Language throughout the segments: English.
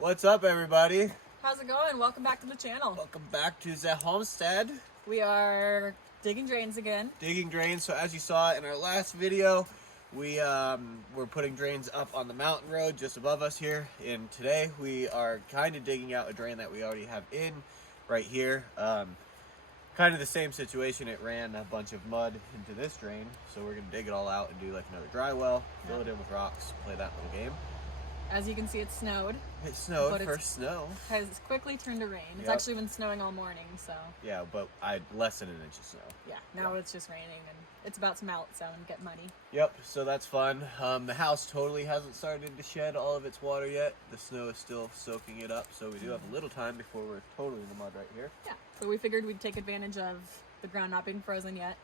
What's up, everybody? How's it going? Welcome back to the channel. Welcome back to the homestead. We are digging drains again. Digging drains. So as you saw in our last video, we were putting drains up on the mountain road just above us here. And today we are kind of digging out a drain that we already have in right here. Kind of the same situation. It ran a bunch of mud into this drain. So we're going to dig it all out and do like another dry well, fill it in with rocks, play that little game. As you can see, it snowed. It snowed, first snow. Has quickly turned to rain. It's Yep. actually been snowing all morning, so. Yeah, but less than an inch of snow. Yeah, now it's just raining and it's about to melt, so and get muddy. Yep, so that's fun. The house totally hasn't started to shed all of its water yet. The snow is still soaking it up, so we do have a little time before we're totally in the mud right here. Yeah, so we figured we'd take advantage of the ground not being frozen yet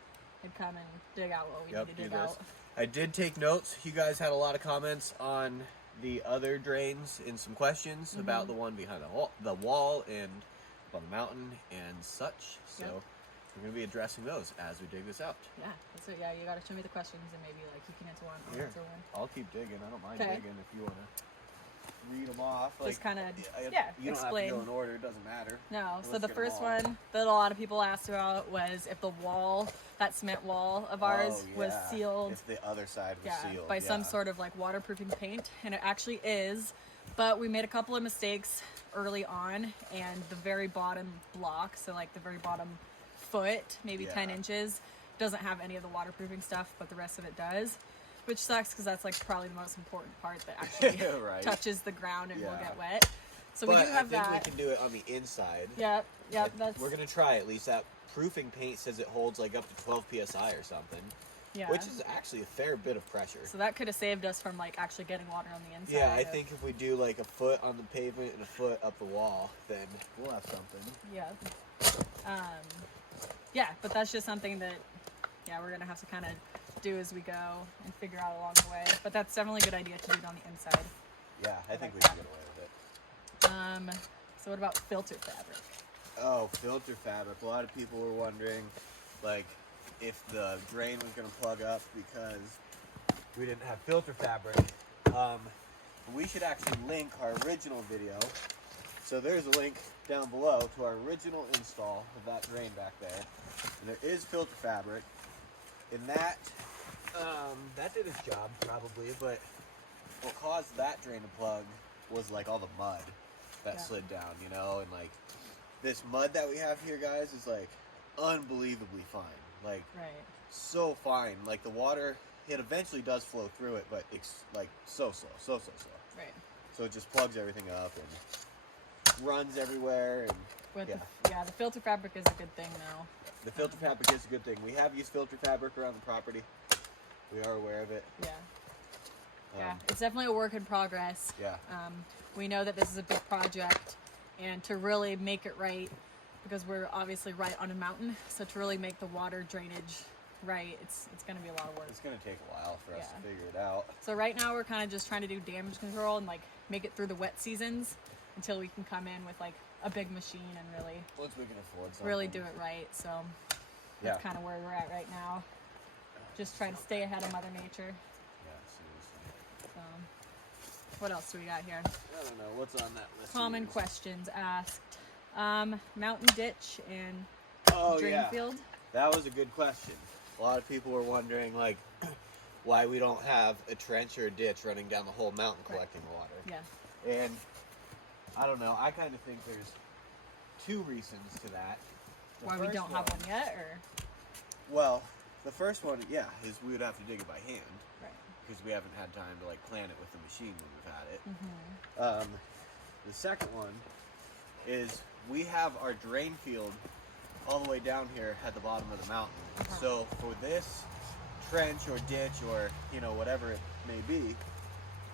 and come and dig out what we need to dig out. I did take notes. You guys had a lot of comments on the other drains and some questions about the one behind the wall and on the mountain and such. So we're going to be addressing those as we dig this out. Yeah, that's it. Yeah, you got to show me the questions and maybe like you can answer one, I'll answer one. I'll keep digging. I don't mind Okay. digging if you want to read them off. Just kind of, You don't explain. have to go in order. It doesn't matter. No, so Let's the get 'em first all. one that a lot of people asked about was if the wall, that cement wall of ours, was sealed If the other side was sealed. by some sort of like waterproofing paint, and it actually is. But we made a couple of mistakes early on, and the very bottom block, so like the very bottom foot, maybe 10 inches, doesn't have any of the waterproofing stuff, but the rest of it does. Which sucks because that's like probably the most important part that actually Right. touches the ground and will get wet. So we do have I think that. we can do it on the inside. Yep, that's We're gonna try at least. That proofing paint says it holds like up to 12 psi or something, which is actually a fair bit of pressure. So that could have saved us from like actually getting water on the inside. Yeah, I think if we do like a foot on the pavement and a foot up the wall, then we'll have something. Yeah. Yeah, but that's just something that, we're gonna have to kind of do as we go and figure out along the way. But that's definitely a good idea to do it on the inside. Yeah, I think we can get away with it. So what about filter fabric? Oh, filter fabric. A lot of people were wondering, like, if the drain was going to plug up because we didn't have filter fabric. We should actually link our original video. So there's a link down below to our original install of that drain back there. And there is filter fabric. And that did its job, probably, but what caused that drain to plug was, like, all the mud that slid down, you know, and like this mud that we have here, guys, is like unbelievably fine, like so fine. Like the water, it eventually does flow through it, but it's like so slow. Right. So it just plugs everything up and runs everywhere. And The filter fabric is a good thing though. the filter fabric is a good thing. We have used filter fabric around the property. We are aware of it. Yeah, it's definitely a work in progress. Yeah. We know that this is a big project, and to really make it right, because we're obviously right on a mountain, so to really make the water drainage right, it's going to be a lot of work. It's going to take a while for us to figure it out. So right now we're kind of just trying to do damage control and like make it through the wet seasons until we can come in with like a big machine and really Once we can afford something. really do it right. So that's kind of where we're at right now. Just trying to stay ahead of Mother Nature. Yeah, seriously. So, what else do we got here? I don't know. What's on that list? Common questions asked. Mountain ditch and drain field. That was a good question. A lot of people were wondering, like, why we don't have a trench or a ditch running down the whole mountain collecting water. Yeah. And I don't know. I kind of think there's two reasons to that. Why we don't have one yet, or? Well, the first one, is we would have to dig it by hand. Right. Because we haven't had time to like plan it with the machine when we've had it. The second one is we have our drain field all the way down here at the bottom of the mountain. So for this trench or ditch or whatever it may be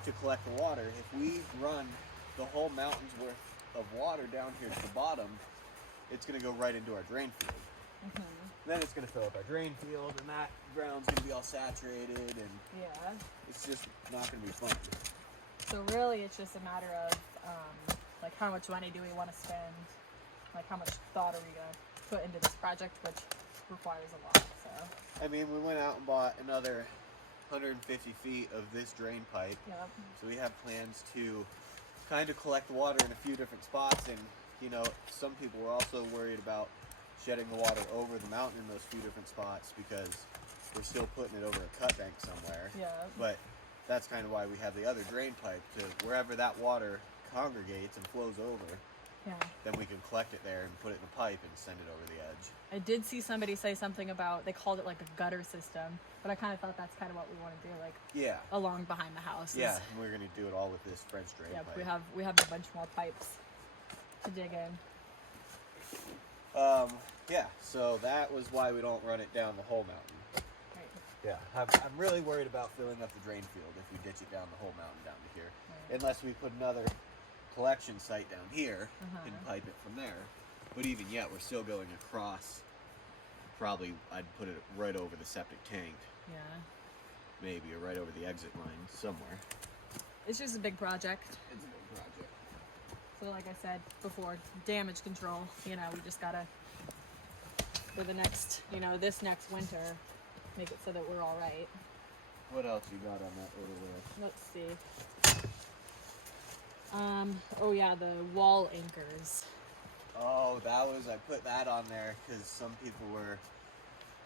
to collect the water, if we run the whole mountain's worth of water down here to the bottom, it's going to go right into our drain field. Then it's going to fill up our drain field, and that ground's going to be all saturated, and it's just not going to be fun. So really, it's just a matter of like how much money do we want to spend? Like how much thought are we going to put into this project, which requires a lot. So I mean, we went out and bought another 150 feet of this drain pipe. Yep. So we have plans to kind of collect the water in a few different spots, and you know, some people were also worried about shedding the water over the mountain in those few different spots because we're still putting it over a cut bank somewhere. Yeah. But that's kind of why we have the other drain pipe, to wherever that water congregates and flows over, Yeah. then we can collect it there and put it in a pipe and send it over the edge. I did see somebody say something about, they called it like a gutter system, but I kind of thought that's kind of what we want to do, like Yeah. along behind the house. Yeah, and we're gonna do it all with this French drain Yeah, pipe. we have a bunch more pipes to dig in. Yeah, so that was why we don't run it down the whole mountain. Right. Yeah, I'm really worried about filling up the drain field if we ditch it down the whole mountain down to here. Right. Unless we put another collection site down here and Uh-huh. pipe it from there. But even yet, we're still going across. Probably I'd put it right over the septic tank, Yeah. maybe, or right over the exit line somewhere. It's just a big project. It's a big project. So like I said before, damage control, you know, we just gotta, for the next, you know, this next winter, make it so that we're all right. What else you got on that little list? Let's see. Oh yeah, the wall anchors. Oh, I put that on there because some people were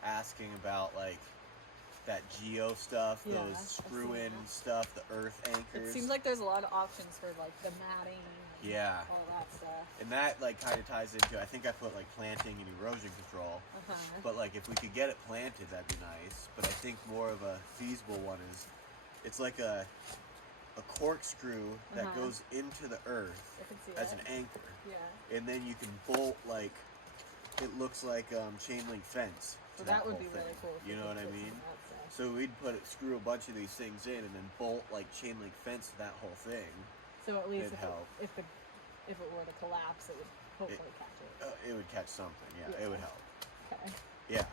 asking about like that geo stuff, Yeah, those I've seen screw-in that. stuff, the earth anchors. It seems like there's a lot of options for like the matting, and Yeah. all that stuff. And that like kind of ties into, I think I put like planting and erosion control. Uh-huh. But like if we could get it planted, that'd be nice. But I think more of a feasible one is, it's like a corkscrew that Uh-huh. goes into the earth I can see as that. an anchor, Yeah. and then you can bolt like, it looks like chain link fence to So that that would whole be thing. really cool. if You we know could what I put some mean? of that stuff. So we'd screw a bunch of these things in and then bolt like chain link fence to that whole thing. So at least it'd if help. if it were to collapse, it would hopefully catch it. It would catch something. Yeah, Yeah. it would help. Okay. Yeah.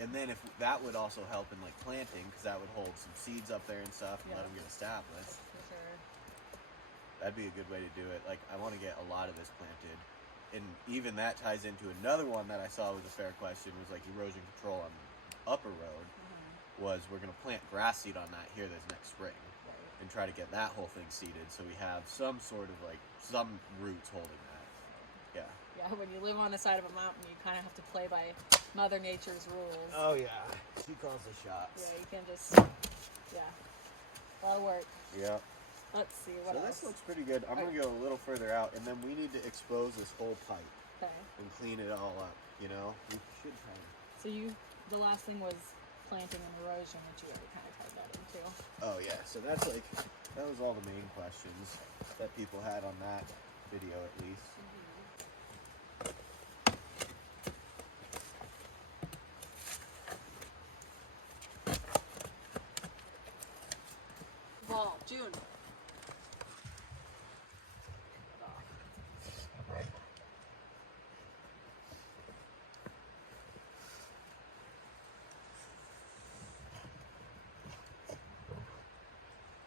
And then if that would also help in like planting, because that would hold some seeds up there and stuff and let Yeah. them get established. For sure. That'd be a good way to do it. Like, I want to get a lot of this planted. And even that ties into another one that I saw was a fair question, was like erosion control on Upper Road, was we're going to plant grass seed on that here this next spring Right. and try to get that whole thing seeded so we have some sort of like, some roots holding that. Yeah. Yeah, when you live on the side of a mountain, you kind of have to play by Mother Nature's rules. Oh, yeah. She calls the shots. Yeah, you can just, yeah, a lot of work. Yeah. Let's see what So else. this looks pretty good. I'm going to go a little further out, and then we need to expose this whole pipe Okay. and clean it all up, you know? We should kind of... So the last thing was planting and erosion, which you already kind of tied that into. Oh yeah, so that's like, that was all the main questions that people had on that video at least. Fall, June.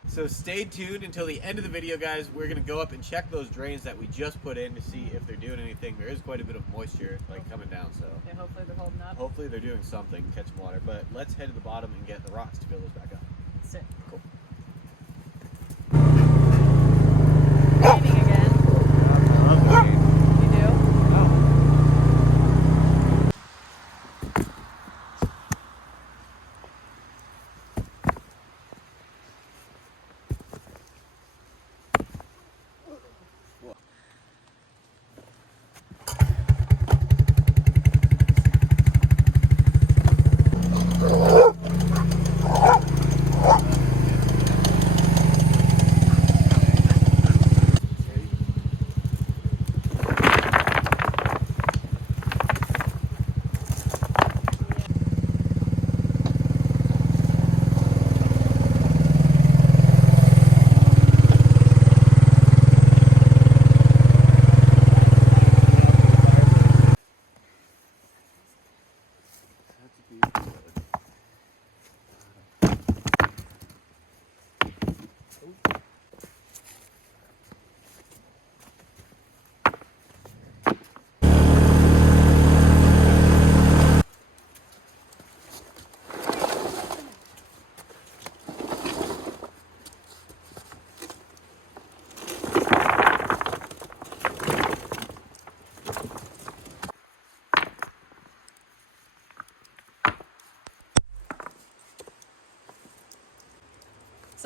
So stay tuned until the end of the video, guys. We're gonna go up and check those drains that we just put in to see if they're doing anything. There is quite a bit of moisture like coming down, so Okay, hopefully they're holding up. hopefully they're doing something, catch some water. But let's head to the bottom and get the rocks to fill those back up. Sit. Cool. Raining again. You do?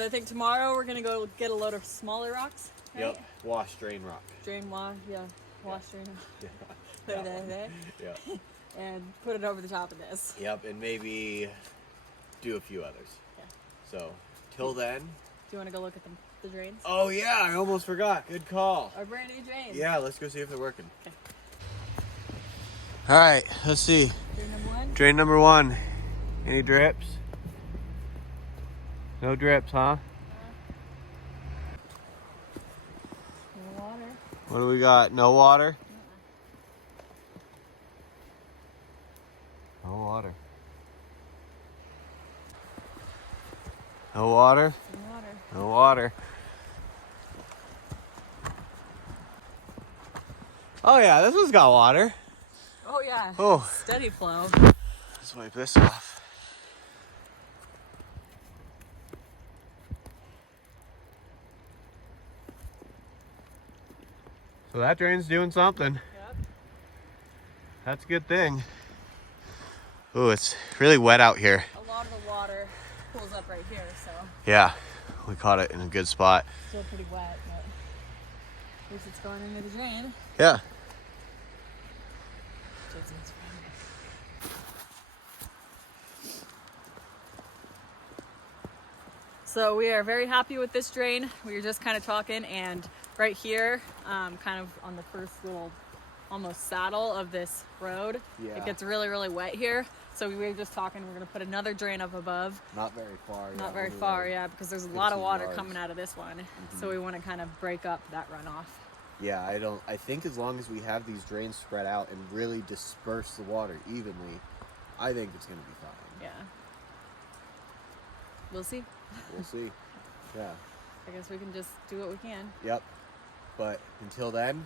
So I think tomorrow we're gonna go get a load of smaller rocks. Right? Yep. Wash, drain rock. Drain wash, yeah. Wash, drain. Yeah. Put it That there, one. Yeah. and put it over the top of this. Yep, and maybe do a few others. Yeah. So, till then. Do you want to go look at the drains? Oh yeah, I almost forgot. Good call. Our brand new drains. Yeah, let's go see if they're working. Okay. All right, let's see. Drain number 1. Drain number 1. Any drips? No drips, huh? No water. What do we got? No water? No water. No water? No water. No water. Oh yeah, this one's got water. Oh yeah. Oh. Steady flow. Let's wipe this off. So that drain's doing something. Yep. That's a good thing. Oh, it's really wet out here. A lot of the water pulls up right here, so Yeah, we caught it in a good spot. still pretty wet, but at least it's going into the drain. Yeah. Jason's fine. So we are very happy with this drain. We were just kind of talking, and right here, kind of on the first little almost saddle of this road, Yeah. it gets really, really wet here. So we were just talking, we're gonna put another drain up above. Not very far. Not very far, yeah, because there's a lot of 15 water yards. coming out of this one. So we want to kind of break up that runoff. Yeah, I think as long as we have these drains spread out and really disperse the water evenly, I think it's gonna be fine. Yeah. We'll see. We'll see. Yeah. I guess we can just do what we can. Yep. But until then,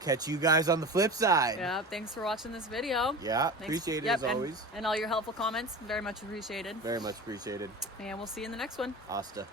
catch you guys on the flip side. Yeah, thanks for watching this video. Yeah, Thanks. appreciate it Yep, as always. And all your helpful comments, very much appreciated. Very much appreciated. And we'll see you in the next one. Asta.